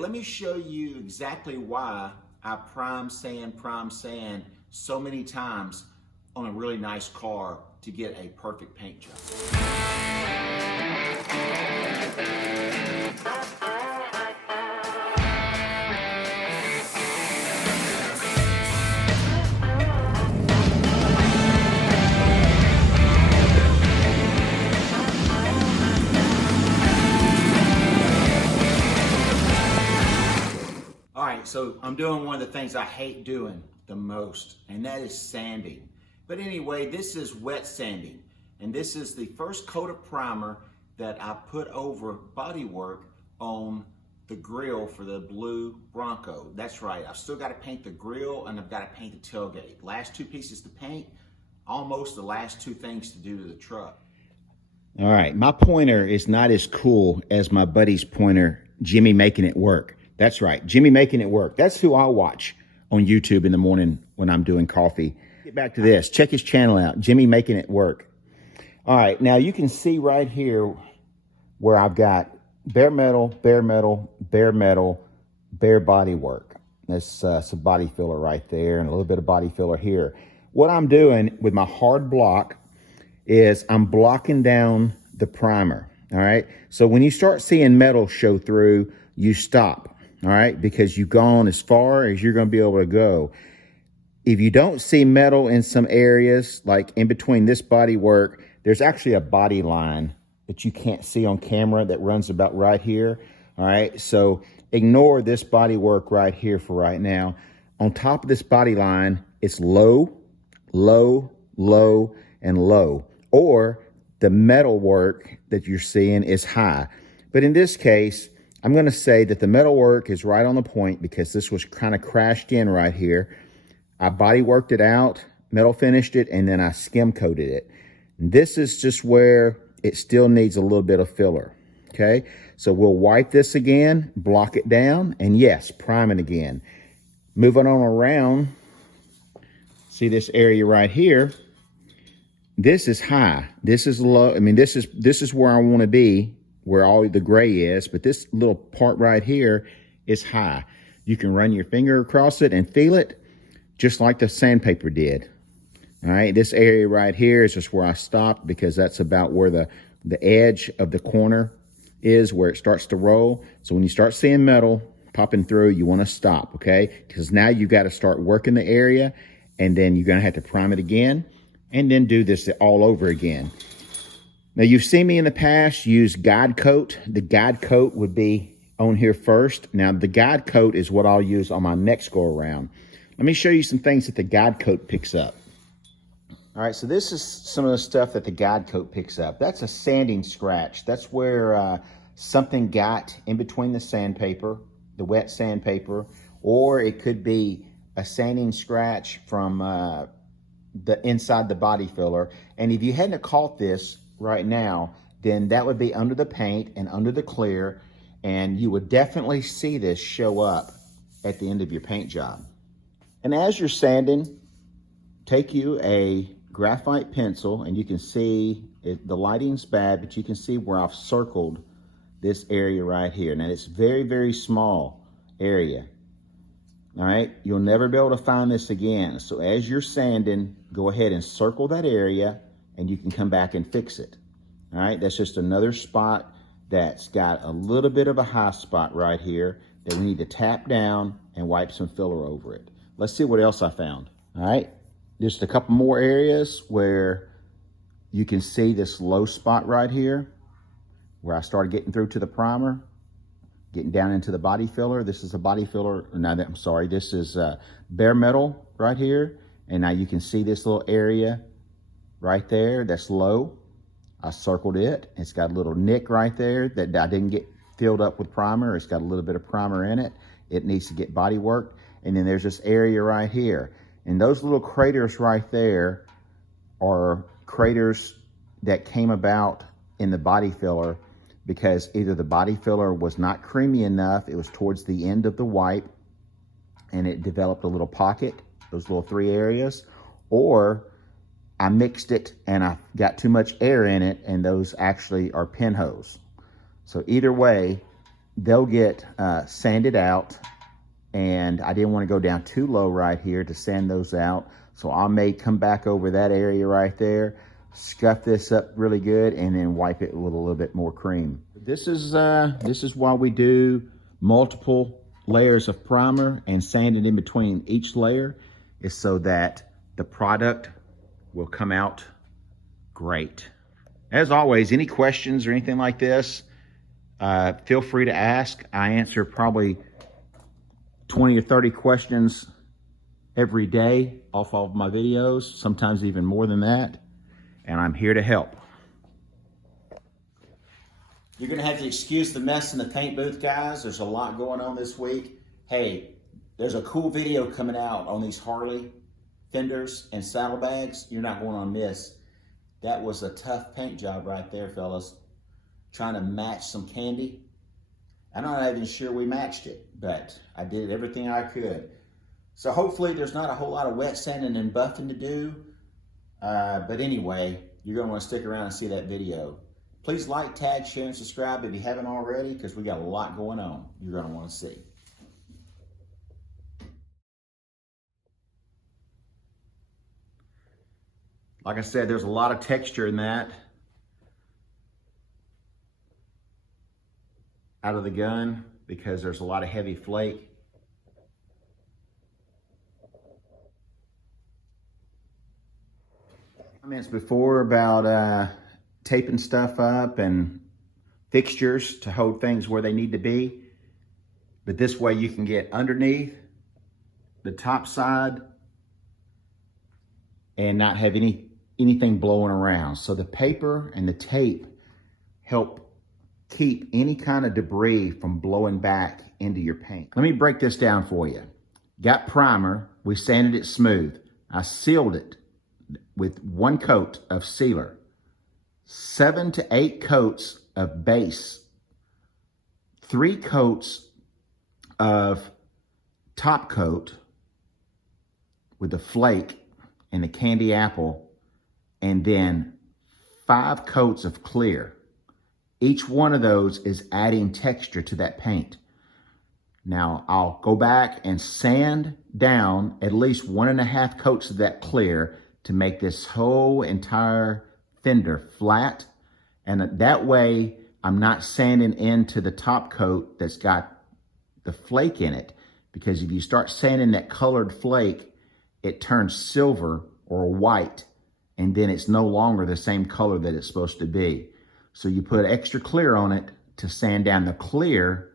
let me show you exactly why I prime sand so many times on a really nice car to get a perfect paint job. All right, so I'm doing one of the things I hate doing the most, and that is sanding. But anyway, this is wet sanding, and this is the first coat of primer that I put over bodywork on the grill for the blue Bronco. That's right, I've still got to paint the grill and I've got to paint the tailgate. Last two pieces to paint, almost the last two things to do to the truck. All right, my pointer is not as cool as my buddy's pointer, Jimmy Making It Work. That's right, Jimmy Making It Work. That's who I'll watch on YouTube in the morning when I'm doing coffee. Get back to this. Check his channel out, Jimmy Making It Work. All right, now you can see right here where I've got bare metal, bare metal, bare metal, bare body work. That's some body filler right there and a little bit of body filler here. What I'm doing with my hard block is I'm blocking down the primer, all right? So when you start seeing metal show through, you stop. All right, because you've gone as far as you're going to be able to go. If you don't see metal in some areas, like in between this body work, there's actually a body line that you can't see on camera that runs about right here. All right, so ignore this body work right here for right now. On top of this body line, it's low, low, low, and low. Or the metal work that you're seeing is high. But in this case, I'm going to say that the metal work is right on the point because this was kind of crashed in right here. I body worked it out, metal finished it, and then I skim coated it. And this is just where it still needs a little bit of filler, okay? So we'll wipe this again, block it down, and yes, prime it again. Moving on around, see this area right here. This is high, this is low. I mean, this is where I want to be, where all the gray is, but this little part right here is high. You can run your finger across it and feel it just like the sandpaper did. All right, this area right here is just where I stopped because that's about where the edge of the corner is, where it starts to roll. So when you start seeing metal popping through, you want to stop, okay? Because now you got to start working the area, and then you're going to have to prime it again and then do this all over again. Now, you've seen me in the past use guide coat. The guide coat would be on here first. Now, the guide coat is what I'll use on my next go around. Let me show you some things that the guide coat picks up. All right, so this is some of the stuff that the guide coat picks up. That's a sanding scratch. That's where something got in between the sandpaper, the wet sandpaper, or it could be a sanding scratch from the inside the body filler. And if you hadn't caught this right now, then that would be under the paint and under the clear, and you would definitely see this show up at the end of your paint job. And as you're sanding, take you a graphite pencil, and you can see the lighting's bad, but you can see where I've circled this area right here. Now, it's very, very small area. All right, you'll never be able to find this again. So as you're sanding, go ahead and circle that area, and you can come back and fix it. All right, that's just another spot that's got a little bit of a high spot right here that we need to tap down and wipe some filler over it. Let's see what else I found. All right, just a couple more areas where you can see this low spot right here where I started getting through to the primer, getting down into the body filler. This is a body filler. No, I'm sorry, this is bare metal right here. And now you can see this little area right there that's low. I circled it. It's got a little nick right there that I didn't get filled up with primer. It's got a little bit of primer in it. It needs to get body worked. And then there's this area right here. And those little craters right there are craters that came about in the body filler because either the body filler was not creamy enough, it was towards the end of the wipe, and it developed a little pocket, those little three areas, or I mixed it and I got too much air in it, and those actually are pinholes. So either way, they'll get sanded out, and I didn't want to go down too low right here to sand those out. So I may come back over that area right there, scuff this up really good, and then wipe it with a little bit more cream. This is why we do multiple layers of primer and sand it in between each layer, is so that the product will come out great. As always, any questions or anything like this, feel free to ask. I answer probably 20 or 30 questions every day off of my videos, sometimes even more than that, and I'm here to help. You're gonna have to excuse the mess in the paint booth, guys. There's a lot going on this week. Hey, there's a cool video coming out on these Harley fenders and saddlebags. You're not going to miss. That was a tough paint job right there, fellas. Trying to match some candy. I'm not even sure we matched it, but I did everything I could. So hopefully there's not a whole lot of wet sanding and buffing to do. But anyway, you're going to want to stick around and see that video. Please like, tag, share, and subscribe if you haven't already, because we got a lot going on you're going to want to see. Like I said, there's a lot of texture in that out of the gun because there's a lot of heavy flake. Comments before about taping stuff up and fixtures to hold things where they need to be. But this way you can get underneath the top side and not have anything blowing around. So the paper and the tape help keep any kind of debris from blowing back into your paint. Let me break this down for you. Got primer, we sanded it smooth. I sealed it with 1 coat of sealer, 7 to 8 coats of base, 3 coats of top coat with the flake and the candy apple, and then 5 coats of clear. Each one of those is adding texture to that paint. Now I'll go back and sand down at least 1.5 coats of that clear to make this whole entire fender flat. And that way I'm not sanding into the top coat that's got the flake in it. Because if you start sanding that colored flake, it turns silver or white, and then it's no longer the same color that it's supposed to be. So you put extra clear on it to sand down the clear,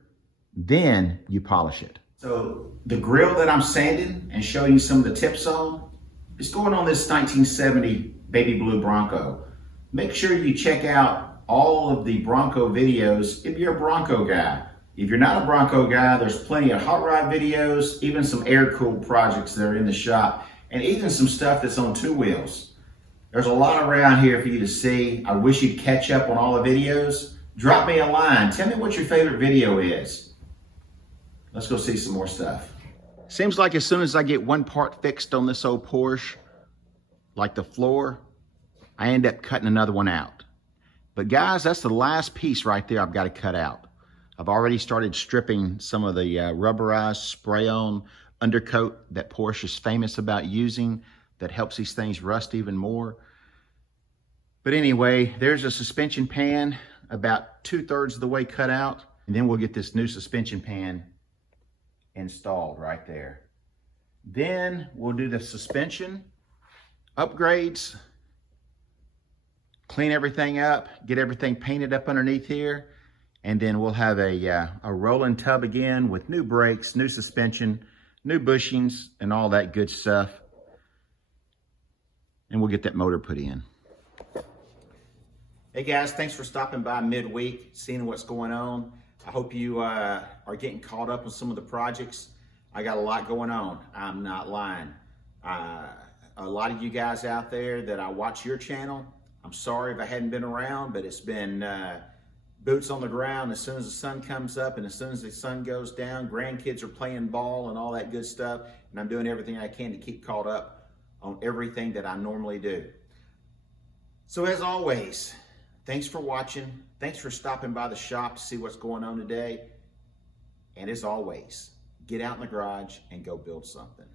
then you polish it. So the grill that I'm sanding and showing you some of the tips on is going on this 1970 baby blue Bronco. Make sure you check out all of the Bronco videos if you're a Bronco guy. If you're not a Bronco guy, there's plenty of hot rod videos, even some air-cooled projects that are in the shop, and even some stuff that's on 2 wheels. There's a lot around here for you to see. I wish you'd catch up on all the videos. Drop me a line. Tell me what your favorite video is. Let's go see some more stuff. Seems like as soon as I get one part fixed on this old Porsche, like the floor, I end up cutting another one out. But guys, that's the last piece right there I've got to cut out. I've already started stripping some of the rubberized spray-on undercoat that Porsche is famous about using that helps these things rust even more. But anyway, there's a suspension pan about 2/3 of the way cut out, and then we'll get this new suspension pan installed right there. Then we'll do the suspension upgrades, clean everything up, get everything painted up underneath here, and then we'll have a rolling tub again with new brakes, new suspension, new bushings, and all that good stuff. And we'll get that motor put in. Hey guys, thanks for stopping by midweek, seeing what's going on. I hope you are getting caught up on some of the projects. I got a lot going on, I'm not lying. A lot of you guys out there that I watch your channel, I'm sorry if I hadn't been around, but it's been boots on the ground as soon as the sun comes up and as soon as the sun goes down. Grandkids are playing ball and all that good stuff, and I'm doing everything I can to keep caught up on everything that I normally do. So as always, thanks for watching. Thanks for stopping by the shop to see what's going on today. And as always, get out in the garage and go build something.